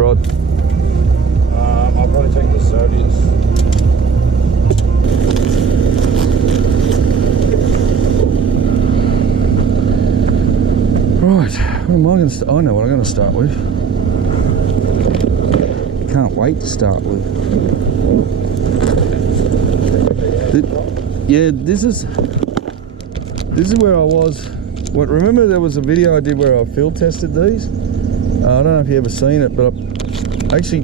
rod? I'll probably take the Zodius. Right, what am I going to I know what I'm going to start with. Can't wait to start with. Yeah, this is where I was. What, remember there was a video I did where I field tested these? I don't know if you ever seen it, but I actually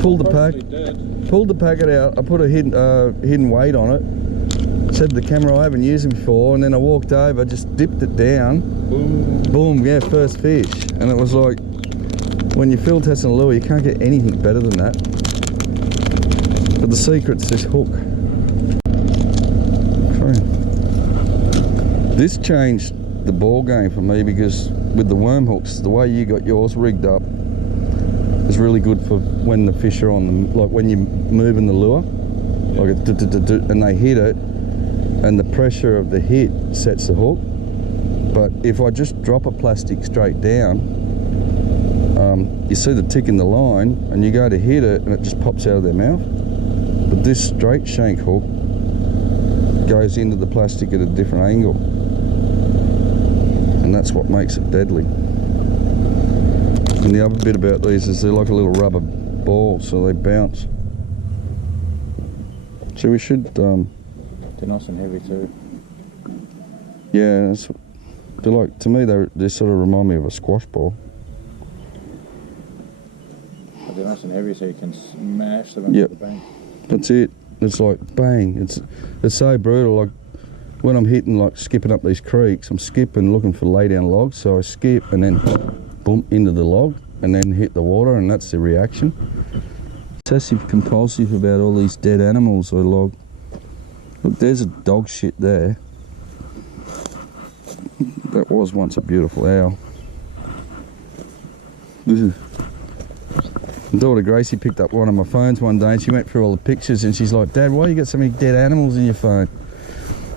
pulled the packet out. I put a hidden weight on it. Said to the camera I haven't used them before, and then I walked over, just dipped it down. Boom, yeah, first fish. And it was like, when you're field testing a lure, you can't get anything better than that. But the secret's this hook. This changed the ball game for me, because with the worm hooks, the way you got yours rigged up is really good for when the fish are on them, like when you're moving the lure, like and they hit it, and the pressure of the hit sets the hook. But if I just drop a plastic straight down, you see the tick in the line, and you go to hit it and it just pops out of their mouth. But this straight shank hook goes into the plastic at a different angle, and that's what makes it deadly. And the other bit about these is they're like a little rubber ball, so they bounce. So we should they're nice and heavy too. Yeah, they're like, to me they sort of remind me of a squash ball. But they're nice and heavy, so you can smash them into the bank. That's it. It's like bang. It's so brutal. Like when I'm hitting, like skipping up these creeks, I'm skipping looking for lay down logs, so I skip and then boom into the log and then hit the water, and that's the reaction. Obsessive compulsive about all these dead animals I log. Look, there's a dog shit there. That was once a beautiful owl. This is... My daughter Gracie picked up one of my phones one day, and she went through all the pictures, and she's like, "Dad, why you got so many dead animals in your phone?"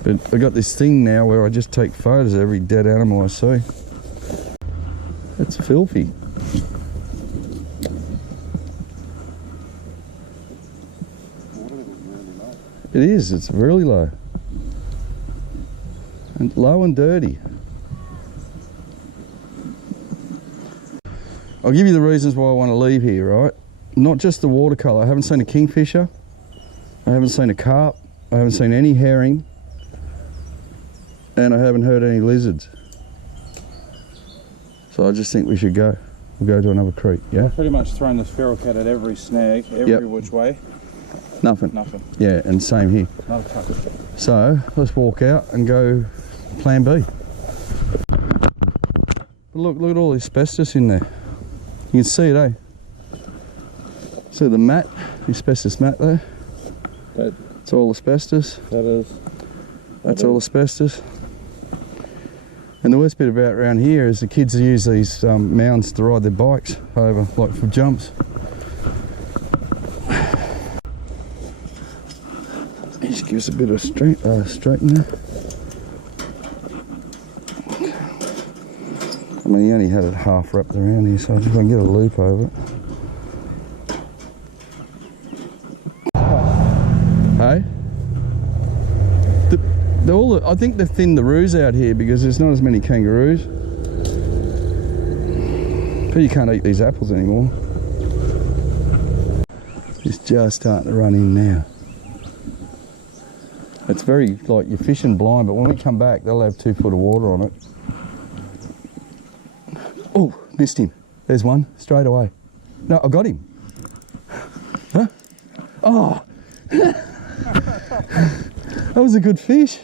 But I got this thing now where I just take photos of every dead animal I see. It's filthy. It is, it's really low. And low and dirty. I'll give you the reasons why I want to leave here, right? Not just the watercolour. I haven't seen a kingfisher. I haven't seen a carp. I haven't seen any herring. And I haven't heard any lizards. So I just think we should go. We'll go to another creek, yeah? I've pretty much thrown the feral cat at every snag, every which way. Nothing. Nothing. Yeah, and same here. Not a touch. So let's walk out and go plan B. But look at all the asbestos in there. You can see it, eh? See the mat, the asbestos mat there? It's all asbestos. That's all asbestos. And the worst bit about around here is the kids use these mounds to ride their bikes over, like for jumps. He just gives a bit of straighten there. I mean, he only had it half wrapped around here, so I just want to get a loop over it. Hey? I think they've thinned the LURES out here because there's not as many kangaroos. But you can't eat these apples anymore. It's just starting to run in now. It's very, like, you're fishing blind, but when we come back, they'll have 2 foot of water on it. Oh, missed him. There's one, straight away. No, I got him. Huh? Oh! That was a good fish.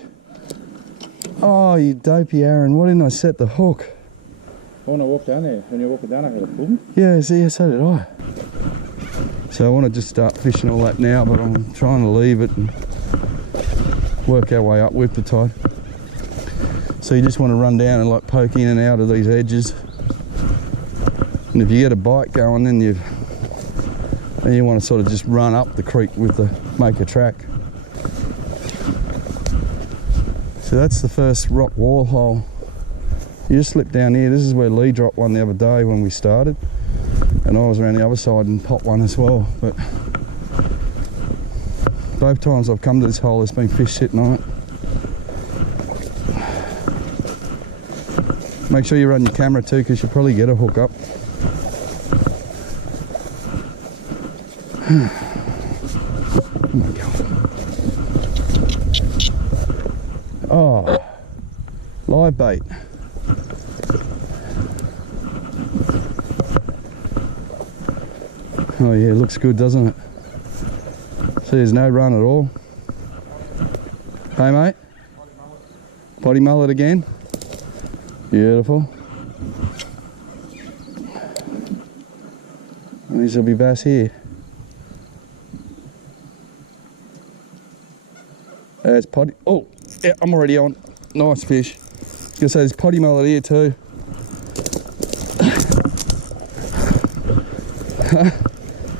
Oh, you dopey Aaron, why didn't I set the hook? When I walked down there, when you walked down, I heard a boom. Yeah, see, so did I. So I want to just start fishing all that now, but I'm trying to leave it and work our way up with the tide. So you just want to run down and like poke in and out of these edges. And if you get a bite going, then you want to sort of just run up the creek with the make a track. So that's the first rock wall hole. You just slip down here. This is where Lee dropped one the other day when we started. and I was around the other side and popped one as well. But both times I've come to this hole, there's been fish sitting on it. Make sure you run your camera too, because you'll probably get a hook up. Oh my God. Oh, live bait. Oh yeah, looks good, doesn't it? See, there's no run at all. Hey mate? Potty mullet again? Beautiful. At least there'll be bass here. There's potty. Oh, yeah, I'm already on. Nice fish. Gonna say there's potty mullet here too.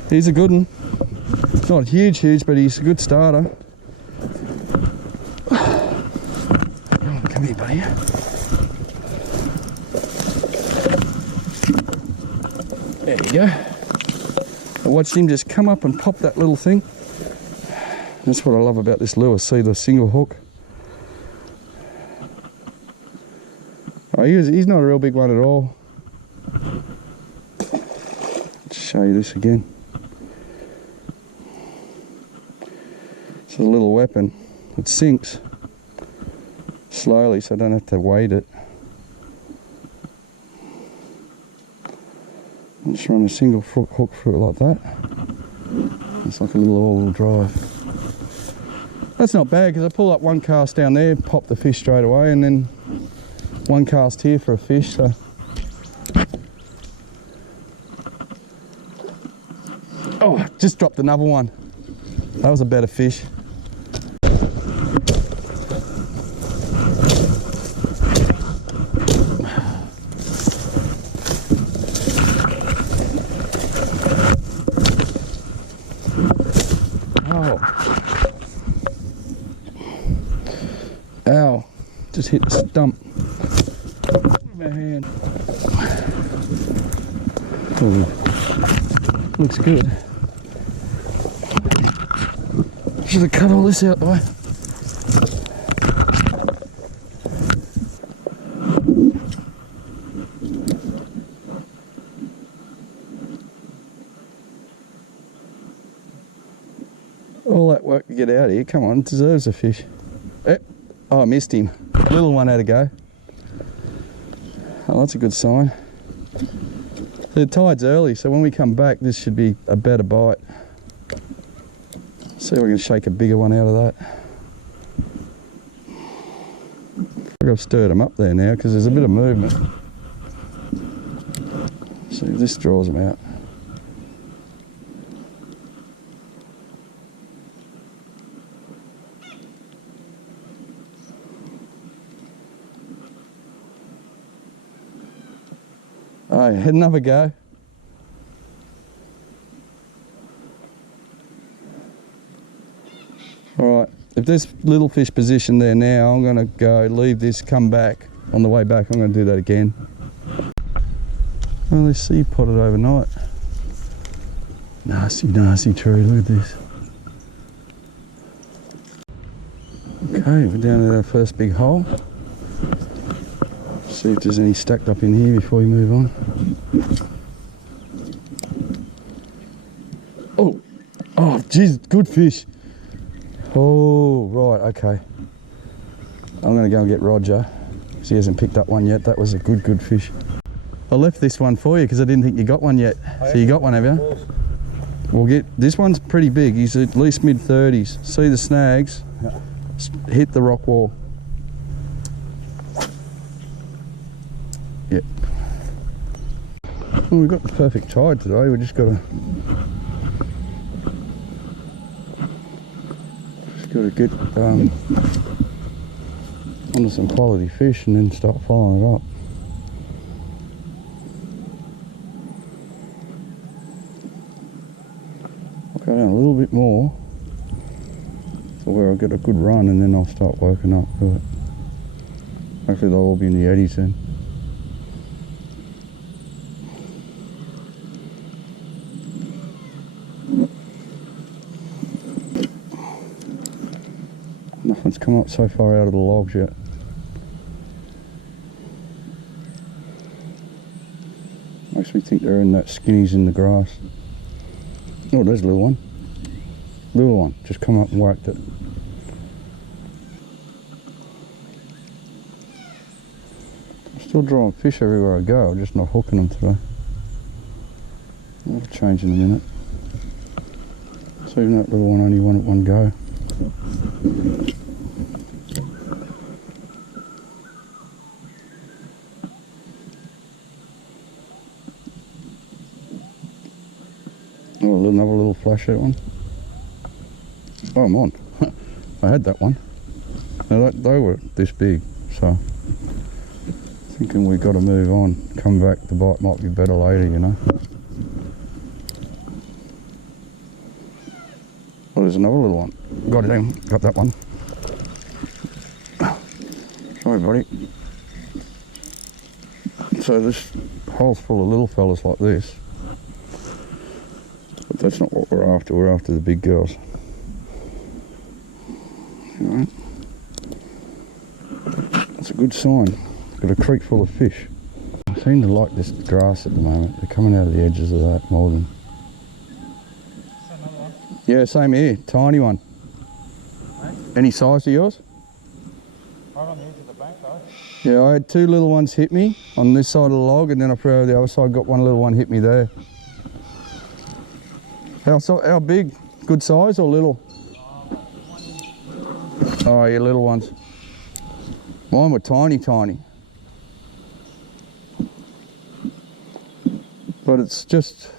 He's a good one. Not huge, but he's a good starter. Oh, come here, buddy. There you go. I watched him just come up and pop that little thing. That's what I love about this lure. See the single hook. Oh, he's not a real big one at all. Let's show you this again. It's a little weapon. It sinks slowly, so I don't have to weight it. I'll just run a single hook through it like that. It's like a little all-wheel drive. That's not bad, because I pull up one cast down there, pop the fish straight away, and then one cast here for a fish. So oh, just dropped another one. That was a better fish. Ow, just hit the stump with my hand. Ooh, looks good. Should have cut all this out the way. All that work to get out of here, come on, it deserves a fish. Oh, I missed him. Little one had to go. Oh, that's a good sign. The tide's early, so when we come back, this should be a better bite. See if we can shake a bigger one out of that. I think I've stirred them up there now because there's a bit of movement. See if this draws them out. Oh, had another go. Alright, if there's little fish positioned there now, I'm going to go leave this, come back. On the way back, I'm going to do that again. Well, let's see, potted overnight. Nasty, nasty tree, look at this. Okay, we're down to our first big hole. See if there's any stacked up in here before we move on. Oh, oh, geez, good fish. Oh, right, okay. I'm going to go and get Roger, because he hasn't picked up one yet. That was a good fish. I left this one for you because I didn't think you got one yet. So you got one, have you? We'll get, this one's pretty big. He's at least mid-30s. See the snags? Hit the rock wall. Yep. Well, we've got the perfect tide today. We just got to get onto some quality fish and then start following it up. I'll go down a little bit more to where I'll get a good run, and then I'll start working up to it. Hopefully they'll all be in the eddies then. Nothing's come up so far out of the logs yet. Makes me think they're in that skinnies in the grass. Oh, there's a little one. Little one, just come up and whacked it. I'm still drawing fish everywhere I go, I'm just not hooking them today. That'll change in a minute. So even that little one only won at one go. Oh, another little flash out one. Oh, I'm on. I had that one. Now they were this big, so thinking we've got to move on. Come back, the bite might be better later, you know. Oh, there's another little one. Got it in. Got that one. Sorry, buddy. So this hole's full of little fellas like this. But that's not what we're after. We're after the big girls. Alright. That's a good sign. Got a creek full of fish. I seem to like this grass at the moment. They're coming out of the edges of that more than... Yeah, same here. Tiny one. Hey? Any size to yours? Right on the edge of the bank though. Yeah, I had two little ones hit me on this side of the log, and then I flew over the other side, got one little one hit me there. How big? Good size or little? Oh, yeah, little ones. Mine were tiny. But it's just...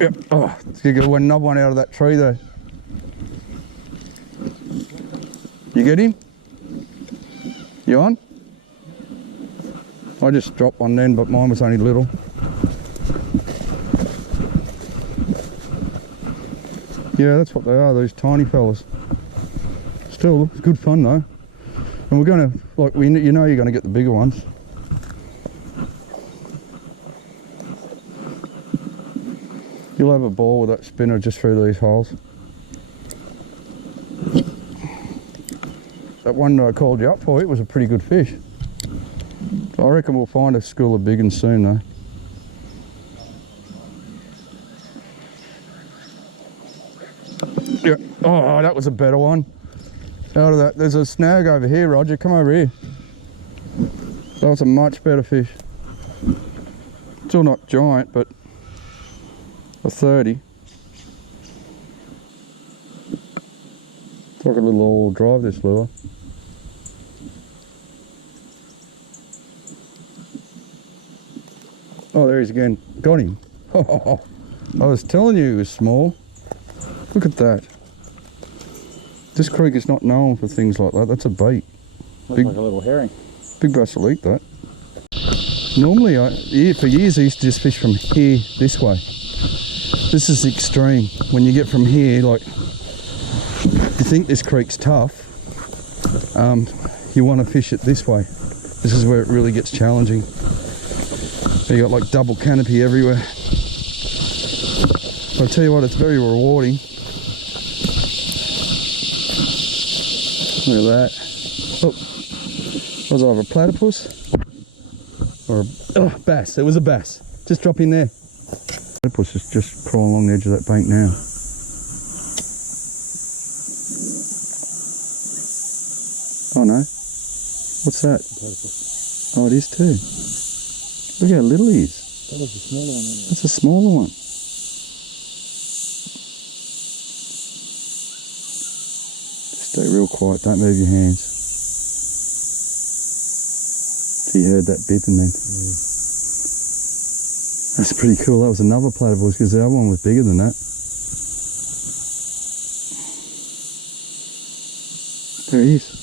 Yeah. Oh, you got another one out of that tree there. You get him? You on? I just dropped one then, but mine was only little. Yeah, that's what they are, these tiny fellas. Still, it's good fun though. And we're going to, like, you know you're going to get the bigger ones. You'll have a ball with that spinner just through these holes. That one that I called you up for, it was a pretty good fish. I reckon we'll find a school of big ones soon though. Yeah. Oh, that was a better one. Out of that, there's a snag over here, Roger. Come over here. That was a much better fish. Still not giant, but a 30. It's like a little all drive, this lure. Oh, there he is again. Got him. I was telling you he was small. Look at that. This creek is not known for things like that. That's a bait. Looks like a little herring. Big bass will eat that. Normally, for years I used to just fish from here this way. This is extreme. When you get from here, like, you think this creek's tough, you want to fish it this way. This is where it really gets challenging. You got like double canopy everywhere. I'll tell you what, it's very rewarding. Look at that. Oh, was it either a platypus or a bass? It was a bass. Just drop in there. Platypus is just crawling along the edge of that bank now. Oh no. What's that? Platypus. Oh, it is too. Look how little he is. That is a smaller one. That's a smaller one. Stay real quiet, don't move your hands. So you heard that beeping then. That's pretty cool. That was another platypus because the other one was bigger than that. There he is.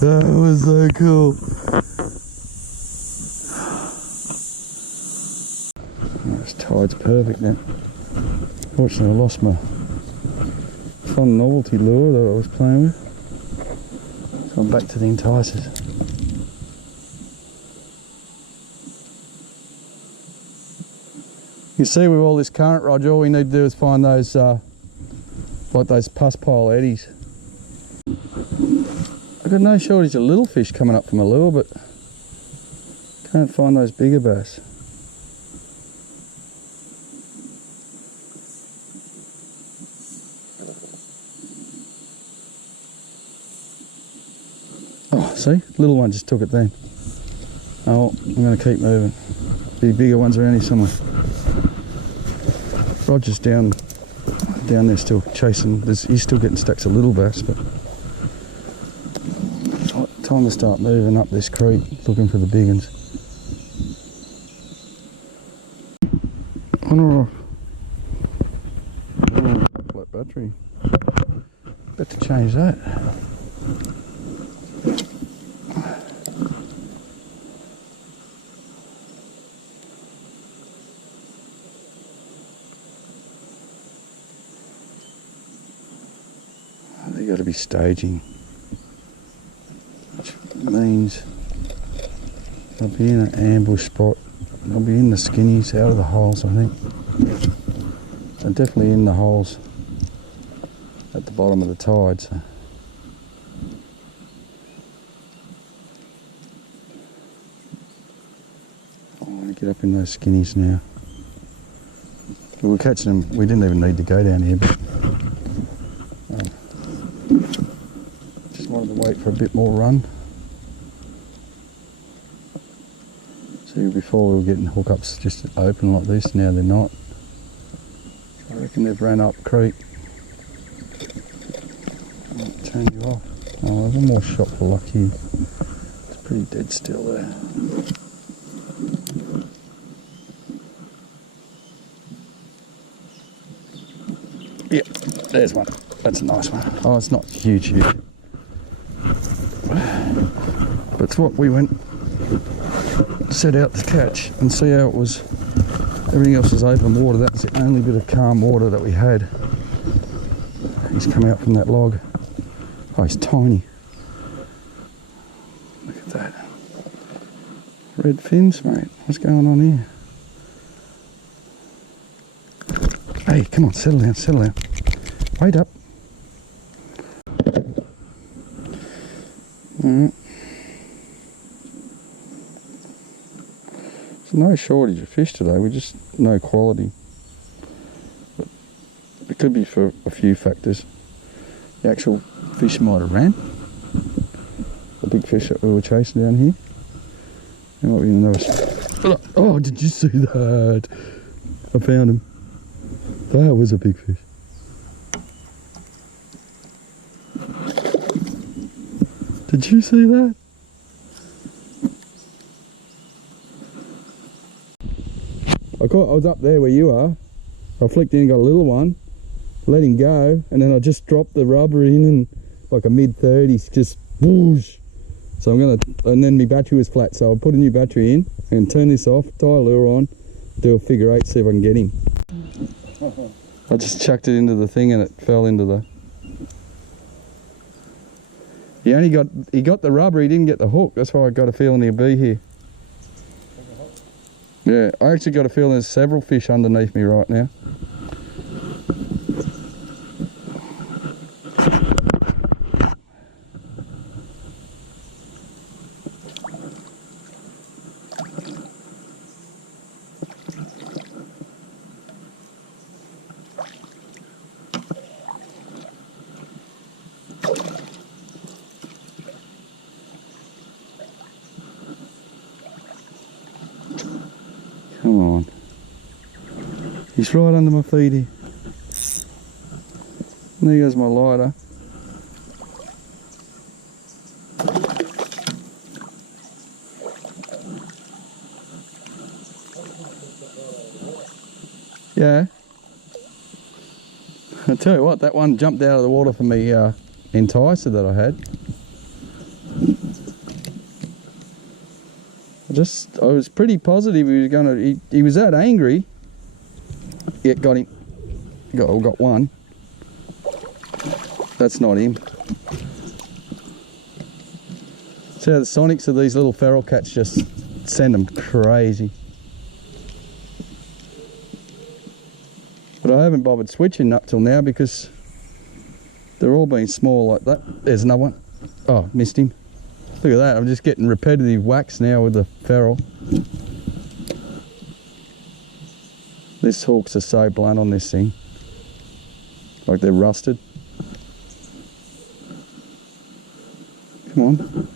That was so cool. tide's perfect now. Fortunately, I lost my fun novelty lure that I was playing with. So I'm back to the enticers. You see, with all this current, Roger, all we need to do is find those, like those pus pile eddies. I've got no shortage of little fish coming up from a lure, but can't find those bigger bass. Oh, see? Little one just took it then. Oh, I'm going to keep moving. Be bigger ones around here somewhere. Roger's down there still chasing. He's still getting stacks of little bass, but time to start moving up this creek looking for the big ones. Flat battery. Better change that. They got to be staging, which means they'll be in an ambush spot. They'll be in the skinnies, out of the holes, I think. They're definitely in the holes at the bottom of the tide. So. I want to get up in those skinnies now. We were catching them. We didn't even need to go down here, but just wanted to wait for a bit more run. See, before we were getting hookups just open like this, now they're not. I reckon they've ran up creek. I'll turn you off. Oh, one more shot for luck here. It's pretty dead still there. Yep, there's one. That's a nice one. Oh, it's not huge. But it's what we set out to catch and see how it was. Everything else was open water. That was the only bit of calm water that we had. He's come out from that log. Oh, he's tiny. Look at that. Red fins, mate. What's going on here? Hey, come on, settle down, settle down. Wait up. Alright. There's no shortage of fish today, we just no quality. But it could be for a few factors. The actual fish might have ran. The big fish that we were chasing down here. There might be another. Oh, did you see that? I found him. That was a big fish. Did you see that? I was up there where you are. I flicked in and got a little one, let him go, and then I just dropped the rubber in and like a mid-30s, just whoosh. So and then my battery was flat, so I put a new battery in and turn this off, tie a lure on, do a figure 8, see if I can get him. I just chucked it into the thing and it fell into the... He got the rubber, he didn't get the hook. That's why I got a feeling he'll be here. Yeah, I actually got a feeling there's several fish underneath me right now. Come on. He's right under my feet here. And there goes my lighter. Yeah. I tell you what, that one jumped out of the water for me enticer that I had. I was pretty positive he was he was that angry. Yeah, got him. Got one. That's not him. See how the sonics of these little feral cats just send them crazy. But I haven't bothered switching up till now because they're all being small like that. There's another one. Oh, missed him. Look at that, I'm just getting repetitive whacks now with the feral. These hooks are so blunt on this thing. Like they're rusted. Come on.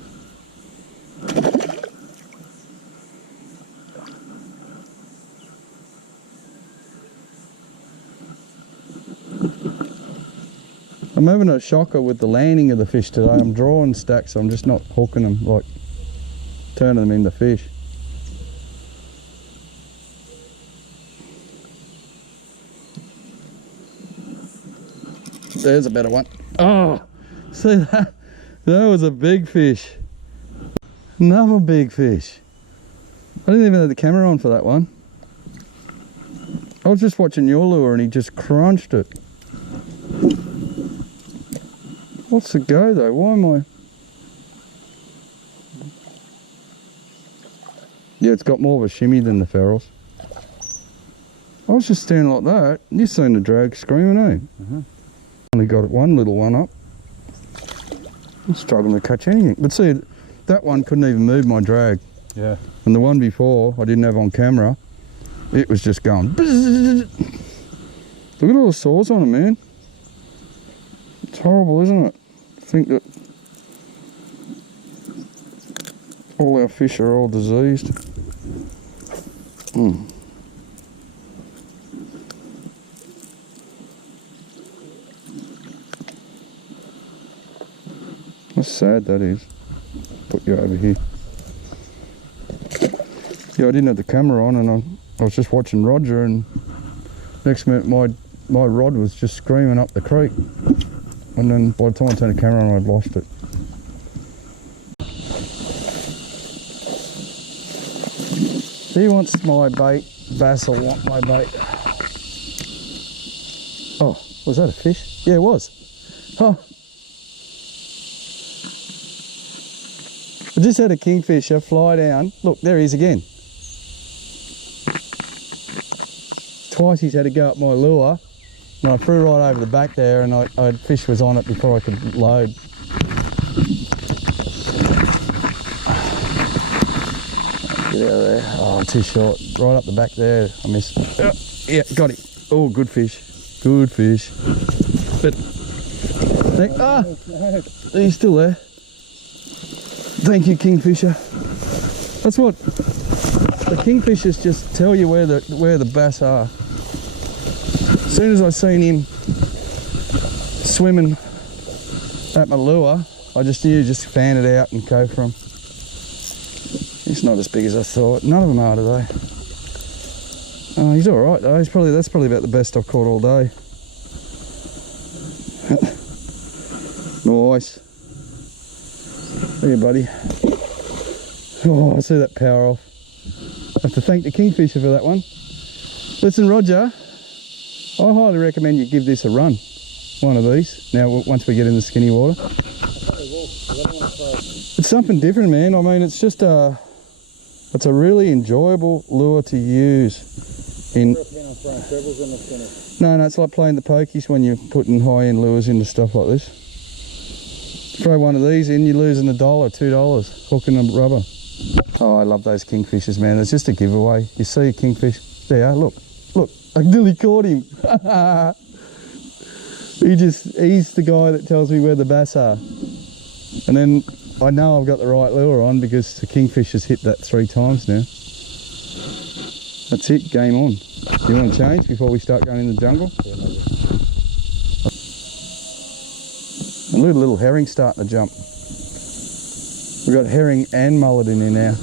I'm having a shocker with the landing of the fish today. I'm drawing stacks, so I'm just not hooking them, like turning them into fish. There's a better one. Oh, see that? That was a big fish. Another big fish. I didn't even have the camera on for that one. I was just watching your lure and he just crunched it. What's the go though? Why am I? Yeah, it's got more of a shimmy than the ferals. I was just standing like that. You seen the drag screaming, eh? Only got one little one up. I'm struggling to catch anything. But see, that one couldn't even move my drag. Yeah. And the one before, I didn't have on camera, it was just going. Look at all the sores on it, man. It's horrible, isn't it? I think that all our fish are all diseased. That's sad, that is. Put you over here. Yeah, I didn't have the camera on and I was just watching Roger, and next minute my rod was just screaming up the creek. And then by the time I turned the camera on, I'd lost it. He wants my bait. Bass will want my bait. Oh, was that a fish? Yeah, it was. Oh. I just had a kingfisher fly down. Look, there he is again. Twice he's had to go up my lure. And I threw right over the back there, and fish was on it before I could load. Get out of there. Oh, too short. Right up the back there. I missed. Yeah, got it. Oh, good fish. Good fish. But, he's still there. Thank you, kingfisher. That's what the kingfishers just tell you where the bass are. As soon as I seen him swimming at my lure, I just knew just fan it out and go for him. He's not as big as I thought. None of them are today. He's all right though. That's probably about the best I've caught all day. Nice. There, buddy. Oh, I see that power off. I have to thank the kingfisher for that one. Listen, Roger, I highly recommend you give this a run. One of these. Now, once we get in the skinny water. It's something different, man. I mean, it's just it's a really enjoyable lure to use. No, it's like playing the pokies when you're putting high-end lures into stuff like this. Throw one of these in, you're losing $1, $2, hooking a rubber. Oh, I love those kingfishers, man. It's just a giveaway. You see a kingfish, there, look, I nearly caught him. He's the guy that tells me where the bass are. And then I know I've got the right lure on because the kingfisher's hit that 3 times now. That's it, game on. Do you want to change before we start going in the jungle? And look at the little herring starting to jump. We've got herring and mullet in here now.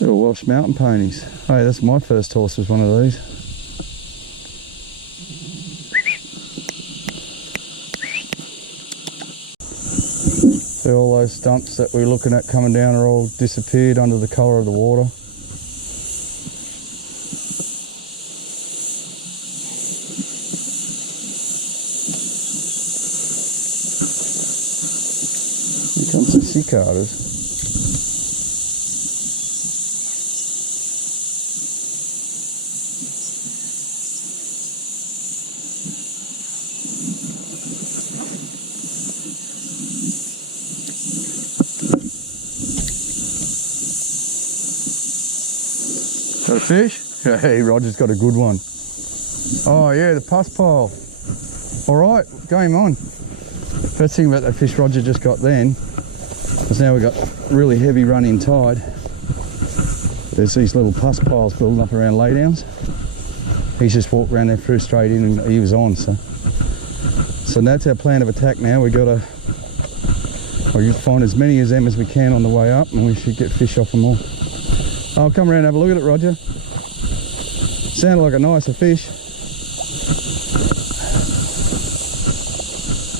Little Welsh mountain ponies. Hey, that's my first horse, was one of these. See, all those stumps that we were looking at coming down are all disappeared under the colour of the water. Here comes the cicadas. Got a fish? Hey, Roger's got a good one. Oh yeah, the pus pile. All right, game on. First thing about that fish Roger just got then is now we've got really heavy running tide. There's these little pus piles building up around laydowns. He's just walked around there, threw straight in, and he was on. So that's our plan of attack now. We've got to find as many of them as we can on the way up, and we should get fish off them all. I'll come around and have a look at it, Roger. Sounded like a nicer fish.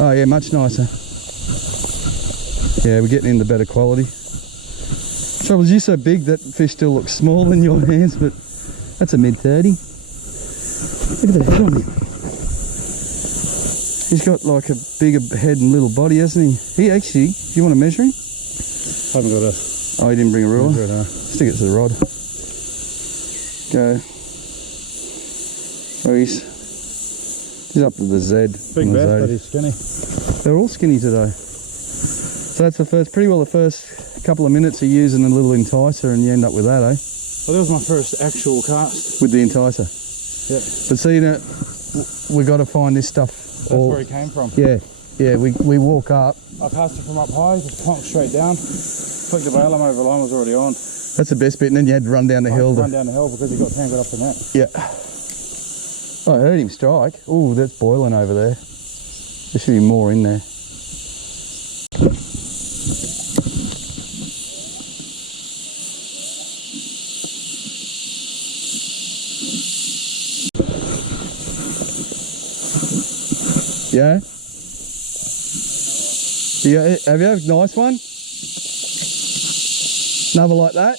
Oh yeah, much nicer. Yeah, we're getting into better quality. Trouble is, you're so big that fish still looks small in your hands, but that's a mid-30. Look at the head on him. He's got like a bigger head and little body, hasn't he? He actually, do you want to measure him? I haven't got a... Oh, he didn't bring a ruler? No. Stick it to the rod. Go. Oh, he's up to the Z. Big bass, but he's skinny. They're all skinny today. So that's the first, pretty well the first couple of minutes of using a little enticer, and you end up with that, eh? Well, that was my first actual cast. With the enticer. Yeah. But see, now, we've got to find this stuff. That's where he came from. Yeah, yeah, we walk up. I cast it from up high, just plonked straight down. Flicked the bail arm over, the line was already on. That's the best bit, and then you had to run down the hill. Run down the hill because he got tangled up the net. Yeah. Oh, I heard him strike. Oh, that's boiling over there. There should be more in there. Yeah? Have you had a nice one? Another like that?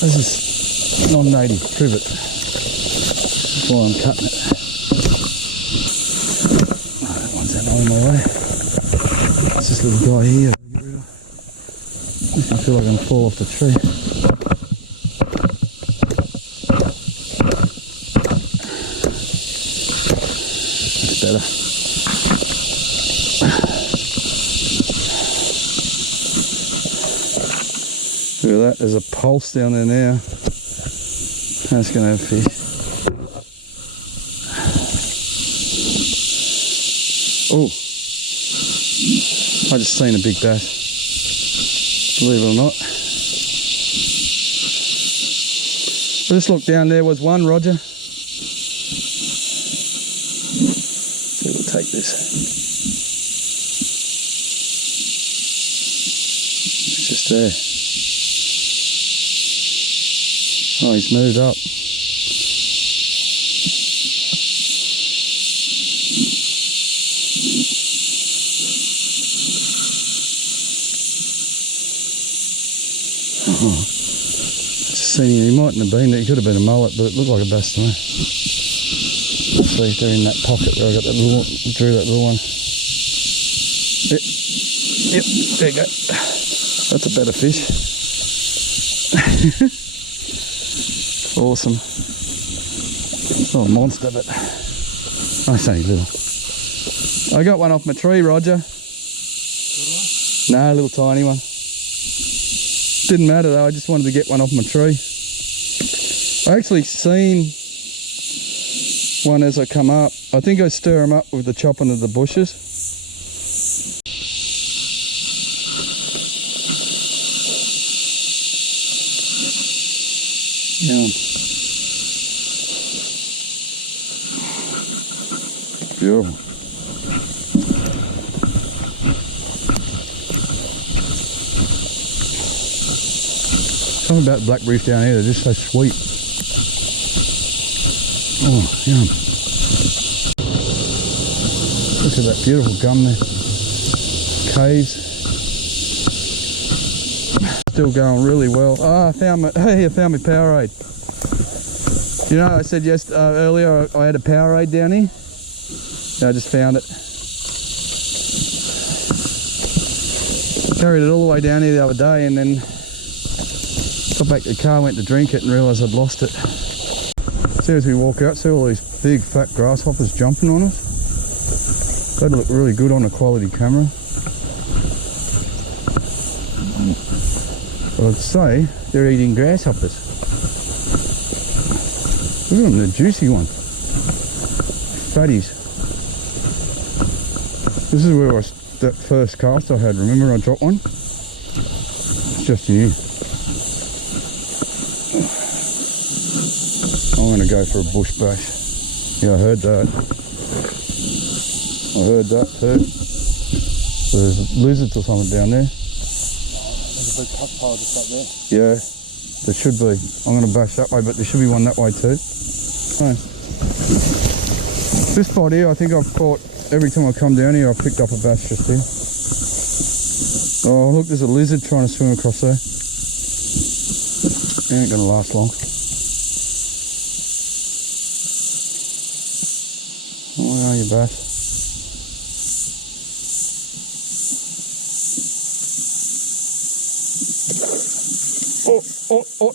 This is non-native trivet. That's why I'm cutting it. Oh, that one's out of my way. It's this little guy here I've got to get rid of. I feel like I'm going to fall off the tree. That's better. Look at that, there's a pulse down there now. That's going to have fish. Oh, I just seen a big bass, believe it or not. I just looked down, there was one, Roger. So we'll take this. It's just there. Oh, he's moved up. Oh, just seen him. He mightn't have been there. He could have been a mullet, but it looked like a bass to me. See if they're in that pocket where I got that little, drew that little one. Yep, there you go. That's a better fish. Awesome. Oh, monster, but I say little. I got one off my tree, Roger. No, a little tiny one. Didn't matter though, I just wanted to get one off my tree. I actually seen one as I come up. I think I stir them up with the chopping of the bushes. Yeah. Beautiful. Something about black reef down here, they're just so sweet. Oh, yum. Look at that beautiful gum there. Caves. Still going really well. I found my Powerade. You know, I said earlier I had a Powerade down here. I just found it. Carried it all the way down here the other day and then got back to the car, went to drink it and realised I'd lost it. As soon as we walk out, see all these big fat grasshoppers jumping on us. They'd look really good on a quality camera. I'd say they're eating grasshoppers. Look at them, the juicy ones. Fatties. This is where that first cast I had, remember I dropped one? It's just new. I'm going to go for a bush bash. Yeah, I heard that. I heard that too. So there's lizards or something down there. There's a big hot pile just up there. Yeah, there should be. I'm going to bash that way, but there should be one that way too. Oh. This spot here, I think I've caught, every time I come down here, I've picked up a bass just here. Oh, look, there's a lizard trying to swim across there. It ain't going to last long. Where are you, bass? Oh,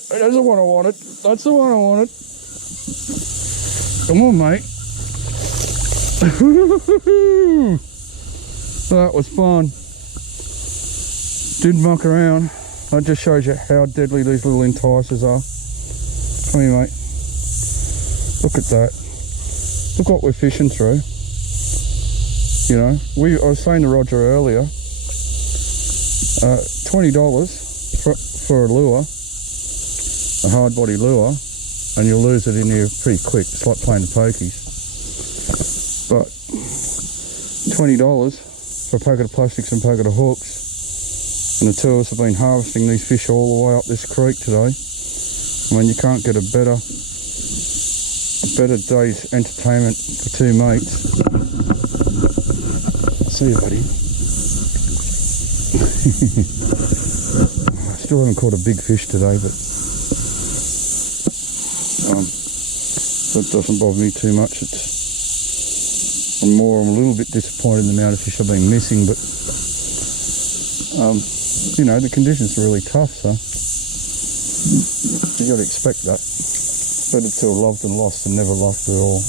that's the one I wanted. That's the one I wanted. Come on, mate. That was fun. Didn't muck around. That just shows you how deadly these little enticers are. Come here, mate. Look at that. Look what we're fishing through. You know, I was saying to Roger earlier, $20 for a lure, a hard body lure, and you'll lose it in here pretty quick. It's like playing the pokies. But $20 for a packet of plastics and a packet of hooks, and the two of us have been harvesting these fish all the way up this creek today. I mean, you can't get a better day's entertainment for two mates. See you, buddy. I still haven't caught a big fish today, but that doesn't bother me too much. I'm a little bit disappointed in the amount of fish I've been missing, but you know, the conditions are really tough, so you got to expect that. Better to have loved and lost than never lost at all.